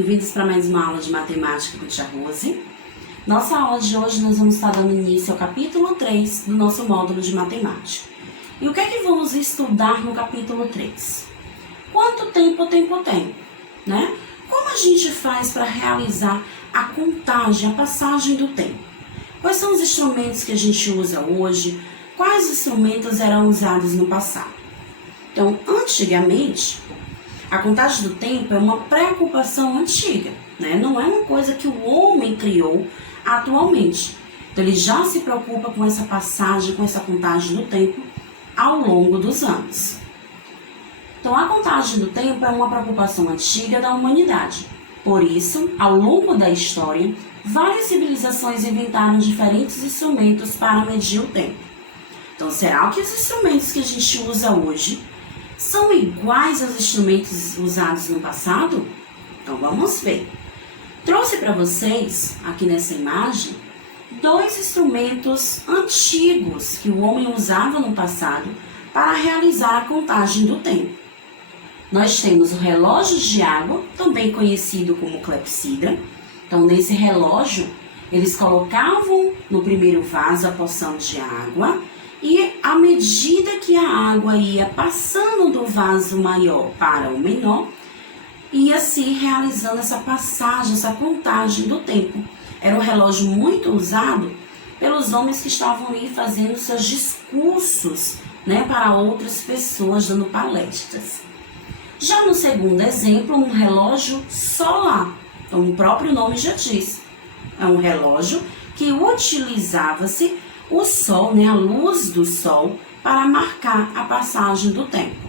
bem-vindos para mais uma aula de matemática com Tia Rose. Nossa aula de hoje nós vamos estar dando início ao capítulo 3 do nosso módulo de matemática. E o que é que vamos estudar no capítulo 3? Quanto tempo o tempo tem, né? Como a gente faz para realizar a contagem, a passagem do tempo? Quais são os instrumentos que a gente usa hoje? Quais instrumentos eram usados no passado? Então, antigamente, a contagem do tempo é uma preocupação antiga, né? Não é uma coisa que o homem criou atualmente. Então, ele já se preocupa com essa passagem, com essa contagem do tempo ao longo dos anos. Então, a contagem do tempo é uma preocupação antiga da humanidade. Por isso, ao longo da história, várias civilizações inventaram diferentes instrumentos para medir o tempo. Então, será que os instrumentos que a gente usa hoje são iguais aos instrumentos usados no passado? Então, vamos ver. Trouxe para vocês, aqui nessa imagem, dois instrumentos antigos que o homem usava no passado para realizar a contagem do tempo. Nós temos o relógio de água, também conhecido como clepsidra. Então, nesse relógio, eles colocavam no primeiro vaso a porção de água e, à medida que a água ia passando do vaso maior para o menor, ia se realizando essa passagem, essa contagem do tempo. Era um relógio muito usado pelos homens que estavam ali fazendo seus discursos, né, para outras pessoas, dando palestras. Já no segundo exemplo, um relógio solar. Então, o próprio nome já diz. É um relógio que utilizava-se o sol, né, a luz do sol, para marcar a passagem do tempo.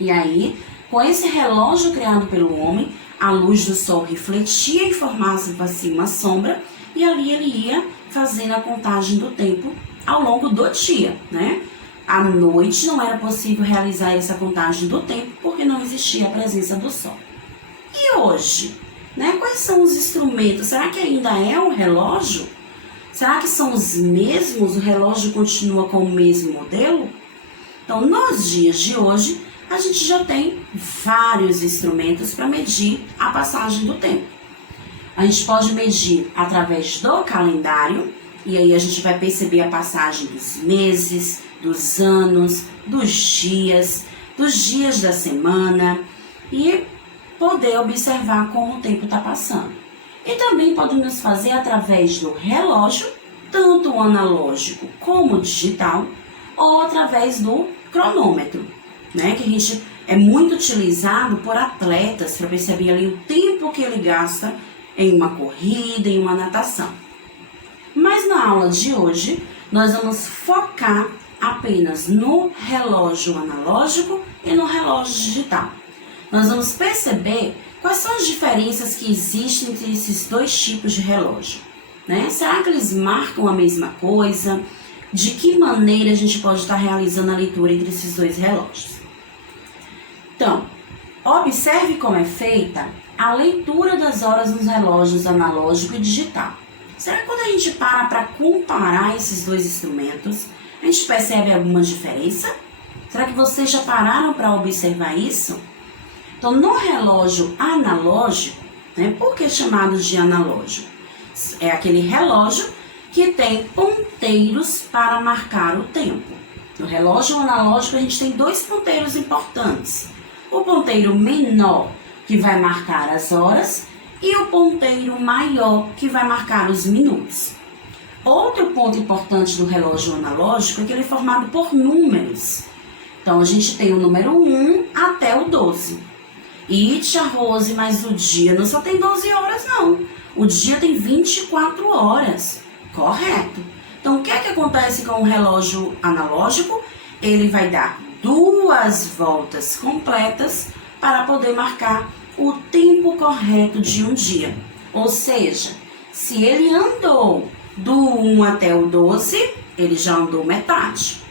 E aí, com esse relógio criado pelo homem, a luz do sol refletia e formava-se uma sombra, e ali ele ia fazendo a contagem do tempo ao longo do dia, né? À noite não era possível realizar essa contagem do tempo, porque não existia a presença do sol. E hoje, né, quais são os instrumentos? Será que ainda é o relógio? Será que são os mesmos? O relógio continua com o mesmo modelo? Então, nos dias de hoje, a gente já tem vários instrumentos para medir a passagem do tempo. A gente pode medir através do calendário, e aí a gente vai perceber a passagem dos meses, dos anos, dos dias da semana, e poder observar como o tempo está passando. E também podemos fazer através do relógio, tanto o analógico como o digital, ou através do cronômetro, né? Que a gente é muito utilizado por atletas para perceber ali o tempo que ele gasta em uma corrida, em uma natação. Mas na aula de hoje, nós vamos focar apenas no relógio analógico e no relógio digital. Nós vamos perceber quais são as diferenças que existem entre esses dois tipos de relógio, né? Será que eles marcam a mesma coisa? De que maneira a gente pode estar realizando a leitura entre esses dois relógios? Então, observe como é feita a leitura das horas nos relógios analógico e digital. Será que quando a gente para comparar esses dois instrumentos, a gente percebe alguma diferença? Será que vocês já pararam para observar isso? Então, no relógio analógico, né, por que chamado de analógico? É aquele relógio que tem ponteiros para marcar o tempo. No relógio analógico, a gente tem dois ponteiros importantes. O ponteiro menor, que vai marcar as horas, e o ponteiro maior, que vai marcar os minutos. Outro ponto importante do relógio analógico é que ele é formado por números. Então, a gente tem o número 1 até o 12. E, Tia Rose, mas o dia não só tem 12 horas, não. O dia tem 24 horas. Correto. Então, o que é que acontece com o relógio analógico? Ele vai dar 2 voltas completas para poder marcar o tempo correto de um dia. Ou seja, se ele andou do 1 até o 12, ele já andou metade.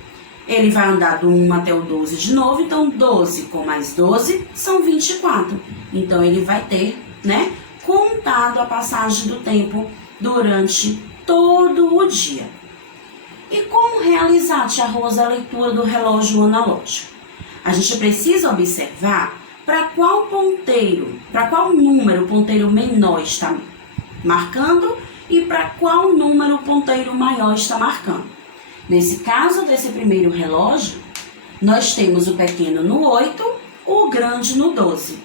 Ele vai andar do 1 até o 12 de novo, então 12 com mais 12 são 24. Então, ele vai ter, né, contado a passagem do tempo durante todo o dia. E como realizar, Tia Rosa, a leitura do relógio analógico? A gente precisa observar para qual número o ponteiro menor está marcando e para qual número o ponteiro maior está marcando. Nesse caso desse primeiro relógio, nós temos o pequeno no 8, o grande no 12.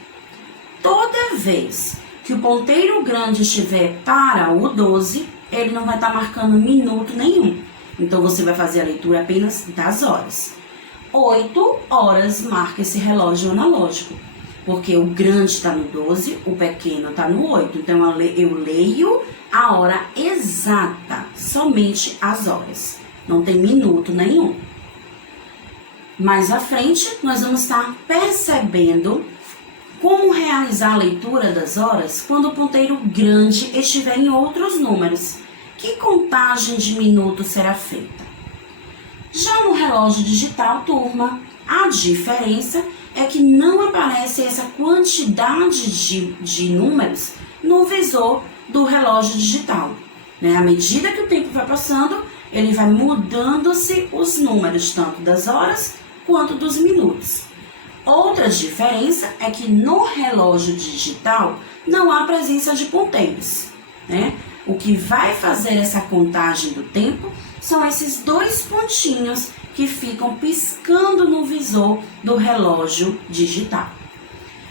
Toda vez que o ponteiro grande estiver para o 12, ele não vai estar marcando minuto nenhum. Então, você vai fazer a leitura apenas das horas. 8 horas marca esse relógio analógico, porque o grande está no 12, o pequeno está no 8. Então, eu leio a hora exata, somente as horas. Não tem minuto nenhum. Mais à frente, nós vamos estar percebendo como realizar a leitura das horas quando o ponteiro grande estiver em outros números. Que contagem de minutos será feita? Já no relógio digital, turma, a diferença é que não aparece essa quantidade de números no visor do relógio digital. À medida que o tempo vai passando, ele vai mudando-se os números, tanto das horas quanto dos minutos. Outra diferença é que no relógio digital não há presença de ponteiros. O que vai fazer essa contagem do tempo são esses 2 pontinhos que ficam piscando no visor do relógio digital.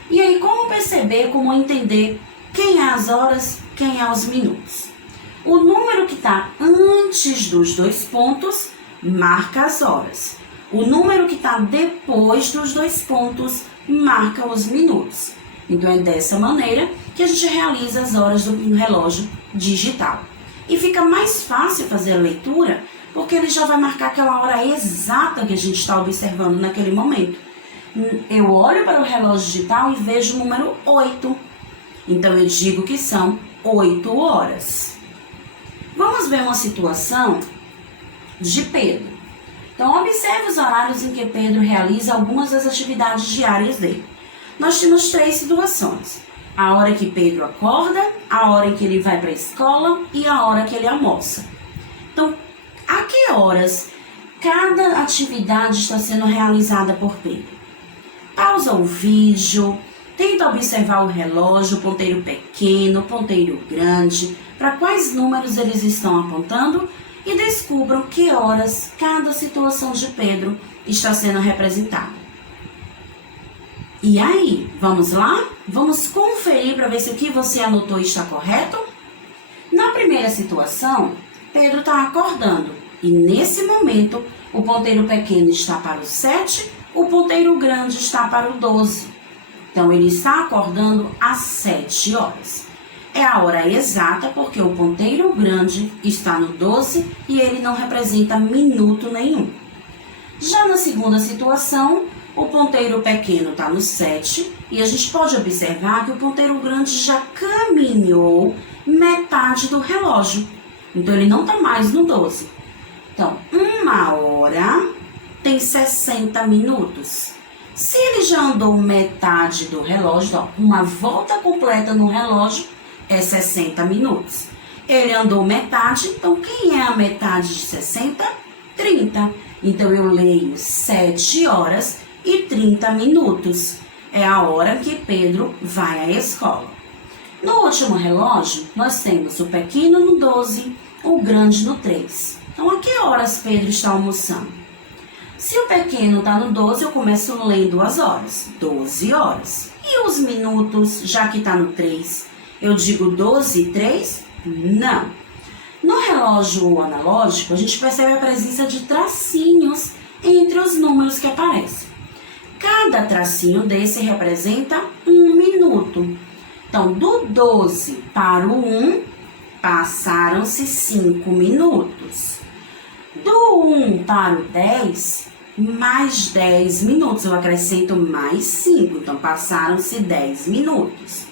E aí, como perceber, como entender quem é as horas, quem é os minutos? O número que está antes dos 2 pontos marca as horas. O número que está depois dos 2 pontos marca os minutos. Então, é dessa maneira que a gente realiza as horas do relógio digital. E fica mais fácil fazer a leitura, porque ele já vai marcar aquela hora exata que a gente está observando naquele momento. Eu olho para o relógio digital e vejo o número 8. Então, eu digo que são 8 horas. Vamos ver uma situação de Pedro. Então, observe os horários em que Pedro realiza algumas das atividades diárias dele. Nós temos 3 situações. A hora que Pedro acorda, a hora em que ele vai para a escola e a hora que ele almoça. Então, a que horas cada atividade está sendo realizada por Pedro? Pausa o vídeo, tenta observar o relógio, o ponteiro pequeno, o ponteiro grande, para quais números eles estão apontando e descubram que horas cada situação de Pedro está sendo representada. E aí, vamos lá? Vamos conferir para ver se o que você anotou está correto? Na primeira situação, Pedro está acordando e nesse momento o ponteiro pequeno está para o 7, o ponteiro grande está para o 12. Então, ele está acordando às 7 horas. É a hora exata porque o ponteiro grande está no 12 e ele não representa minuto nenhum. Já na segunda situação, o ponteiro pequeno está no 7 e a gente pode observar que o ponteiro grande já caminhou metade do relógio. Então, ele não está mais no 12. Então, 1 hora tem 60 minutos. Se ele já andou metade do relógio, uma volta completa no relógio é 60 minutos. Ele andou metade, então quem é a metade de 60? 30. Então, eu leio 7 horas e 30 minutos. É a hora que Pedro vai à escola. No último relógio, nós temos o pequeno no 12, o grande no 3. Então, a que horas Pedro está almoçando? Se o pequeno está no 12, eu começo lendo as horas. 12 horas. E os minutos, já que está no 3, eu digo 12 e 3? Não. No relógio analógico, a gente percebe a presença de tracinhos entre os números que aparecem. Cada tracinho desse representa 1 minuto. Então, do 12 para o 1, passaram-se 5 minutos. Do 1 para o 10, mais 10 minutos. Eu acrescento mais 5, então passaram-se 10 minutos.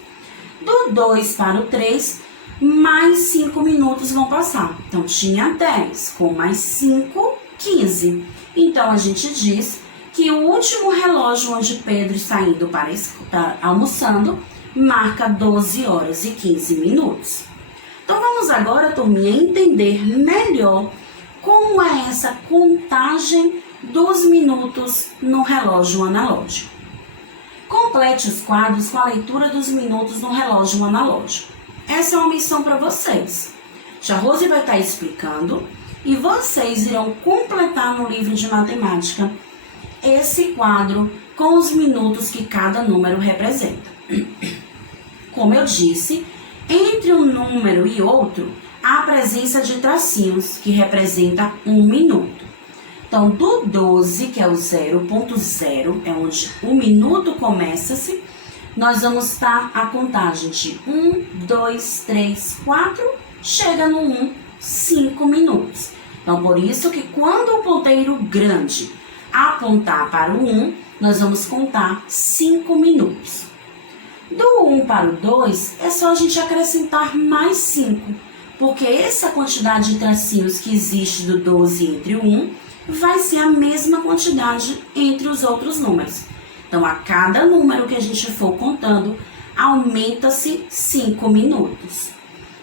Do 2 para o 3, mais 5 minutos vão passar. Então, tinha 10, com mais 5, 15. Então, a gente diz que o último relógio onde Pedro está indo para almoçando marca 12 horas e 15 minutos. Então, vamos agora, turminha, entender melhor como é essa contagem dos minutos no relógio analógico. Complete os quadros com a leitura dos minutos no relógio analógico. Essa é uma missão para vocês. Tia Rose vai estar explicando e vocês irão completar no livro de matemática esse quadro com os minutos que cada número representa. Como eu disse, entre um número e outro, há a presença de tracinhos, que representa 1 minuto. Então, do 12, que é o 0.0, é onde o minuto começa-se, nós vamos estar a contagem de 1, 2, 3, 4, chega no 1, 5 minutos. Então, por isso que quando o ponteiro grande apontar para o 1, nós vamos contar 5 minutos. Do 1 para o 2, é só a gente acrescentar mais 5, porque essa quantidade de tracinhos que existe do 12 entre o 1 vai ser a mesma quantidade entre os outros números. Então, a cada número que a gente for contando, aumenta-se 5 minutos.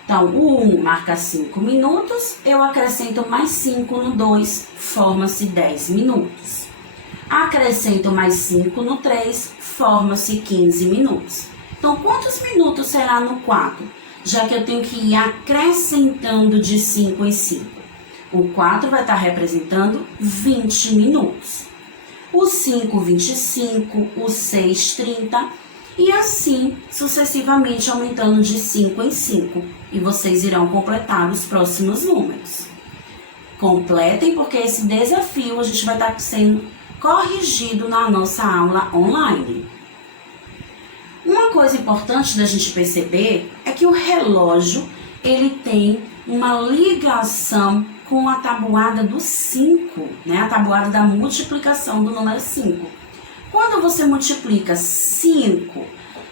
Então, o 1 marca 5 minutos, eu acrescento mais 5 no 2, forma-se 10 minutos. Acrescento mais 5 no 3, forma-se 15 minutos. Então, quantos minutos será no 4? Já que eu tenho que ir acrescentando de 5 em 5. O 4 vai estar representando 20 minutos. O 5, 25, o 6, 30 e assim sucessivamente aumentando de 5 em 5. E vocês irão completar os próximos números. Completem porque esse desafio a gente vai estar sendo corrigido na nossa aula online. Uma coisa importante da gente perceber é que o relógio ele tem uma ligação com a tabuada do 5, né? A tabuada da multiplicação do número 5. Quando você multiplica 5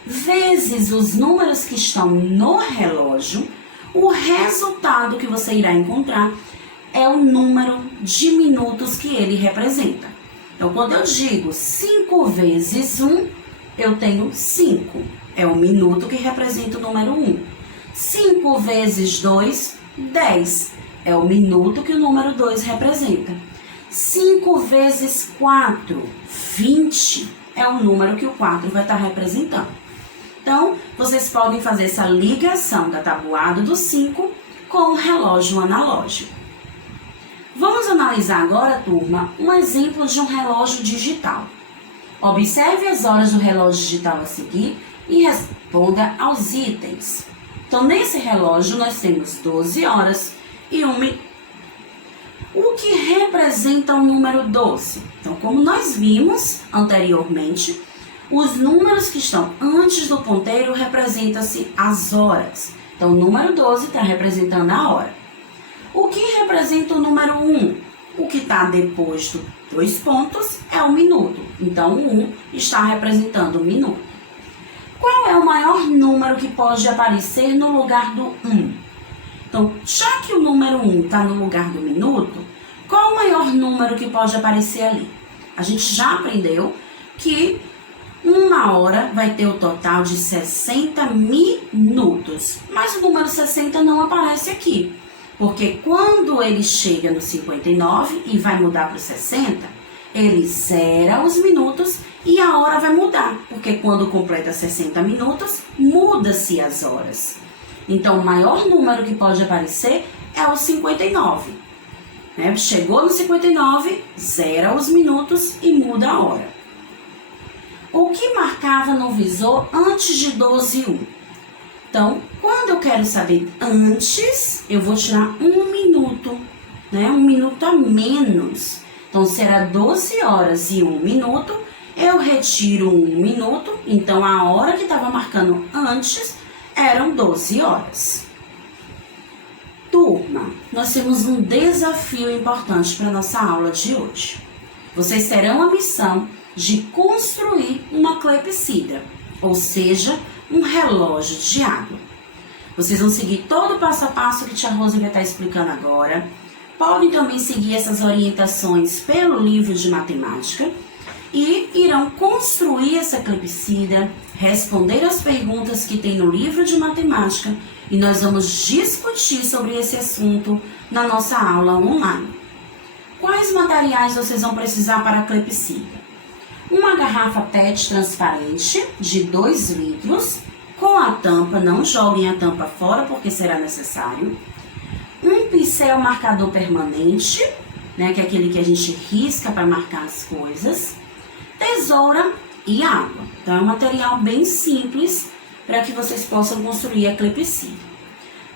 vezes os números que estão no relógio, o resultado que você irá encontrar é o número de minutos que ele representa. Então, quando eu digo 5 vezes 1, eu tenho 5. É o minuto que representa o número 1. 5 vezes 2, 10. É o minuto que o número 2 representa. 5 vezes 4, 20. É o número que o 4 vai estar representando. Então, vocês podem fazer essa ligação da tabuada do 5 com o relógio analógico. Vamos analisar agora, turma, um exemplo de um relógio digital. Observe as horas do relógio digital a seguir e responda aos itens. Então, nesse relógio, nós temos 12 horas e 1 minuto. O que representa o número 12? Então, como nós vimos anteriormente, os números que estão antes do ponteiro representam-se as horas. Então, o número 12 está representando a hora. O que representa o número 1? O que está depois do 2 pontos é o minuto. Então, o 1 está representando o minuto. Qual é o maior número que pode aparecer no lugar do 1? Então, já que o número 1 está no lugar do minuto, qual o maior número que pode aparecer ali? A gente já aprendeu que uma hora vai ter o total de 60 minutos. Mas o número 60 não aparece aqui. Porque quando ele chega no 59 e vai mudar para o 60, ele zera os minutos e a hora vai mudar. Porque quando completa 60 minutos, muda-se as horas. Então, o maior número que pode aparecer é o 59. Né? Chegou no 59, zera os minutos e muda a hora. O que marcava no visor antes de 12 e 1? Então, quando eu quero saber antes, eu vou tirar 1 minuto, né? 1 minuto a menos. Então, será 12 horas e 1 minuto. Eu retiro 1 minuto, então a hora que estava marcando antes eram 12 horas. Turma, nós temos um desafio importante para a nossa aula de hoje. Vocês terão a missão de construir uma clepsidra, ou seja, um relógio de água. Vocês vão seguir todo o passo a passo que a tia Rose vai estar explicando agora. Podem também seguir essas orientações pelo livro de matemática e irão construir essa clepsidra, responder as perguntas que tem no livro de matemática e nós vamos discutir sobre esse assunto na nossa aula online. Quais materiais vocês vão precisar para a clepsidra? uma garrafa PET transparente de 2 litros, com a tampa, não joguem a tampa fora porque será necessário, um pincel marcador permanente, né, que é aquele que a gente risca para marcar as coisas, tesoura e água. Então é um material bem simples para que vocês possam construir a clepsidra.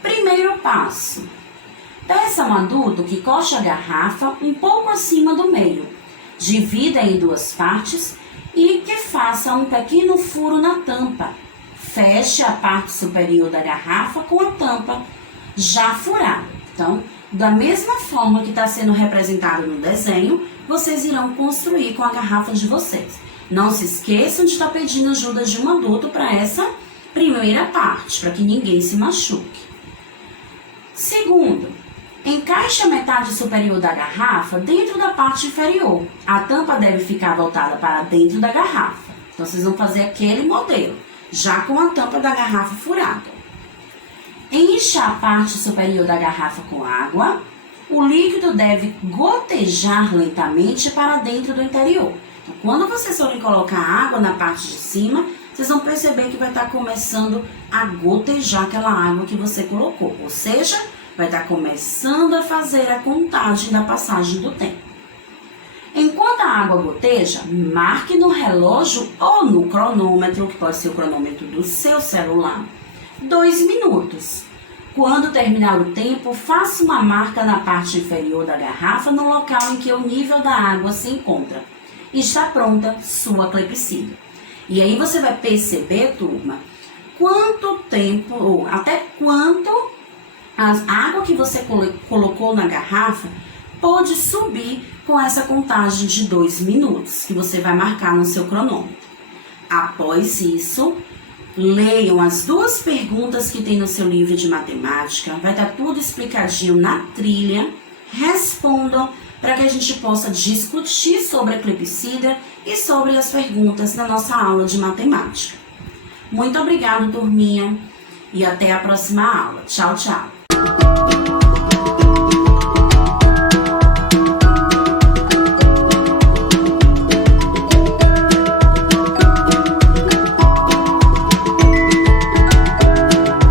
Primeiro passo: peça um adulto que coxe a garrafa um pouco acima do meio, divida em 2 partes e que faça um pequeno furo na tampa. Feche a parte superior da garrafa com a tampa já furada. Então, da mesma forma que está sendo representado no desenho, vocês irão construir com a garrafa de vocês. Não se esqueçam de estar pedindo ajuda de um adulto para essa primeira parte, para que ninguém se machuque. Segundo, encaixe a metade superior da garrafa dentro da parte inferior. A tampa deve ficar voltada para dentro da garrafa. Então, vocês vão fazer aquele modelo, já com a tampa da garrafa furada. Encha a parte superior da garrafa com água. O líquido deve gotejar lentamente para dentro do interior. Então, quando vocês forem colocar água na parte de cima, vocês vão perceber que vai estar começando a gotejar aquela água que você colocou. Ou seja, vai estar começando a fazer a contagem da passagem do tempo. Enquanto a água goteja, marque no relógio ou no cronômetro, que pode ser o cronômetro do seu celular, 2 minutos. Quando terminar o tempo, faça uma marca na parte inferior da garrafa no local em que o nível da água se encontra. Está pronta sua clepsidra. E aí você vai perceber, turma, quanto tempo, ou até quanto a água que você colocou na garrafa pode subir com essa contagem de 2 minutos, que você vai marcar no seu cronômetro. Após isso, leiam as 2 perguntas que tem no seu livro de matemática, vai estar tudo explicadinho na trilha, respondam para que a gente possa discutir sobre a clepsidra e sobre as perguntas na nossa aula de matemática. Muito obrigada, turminha, e até a próxima aula. Tchau, tchau!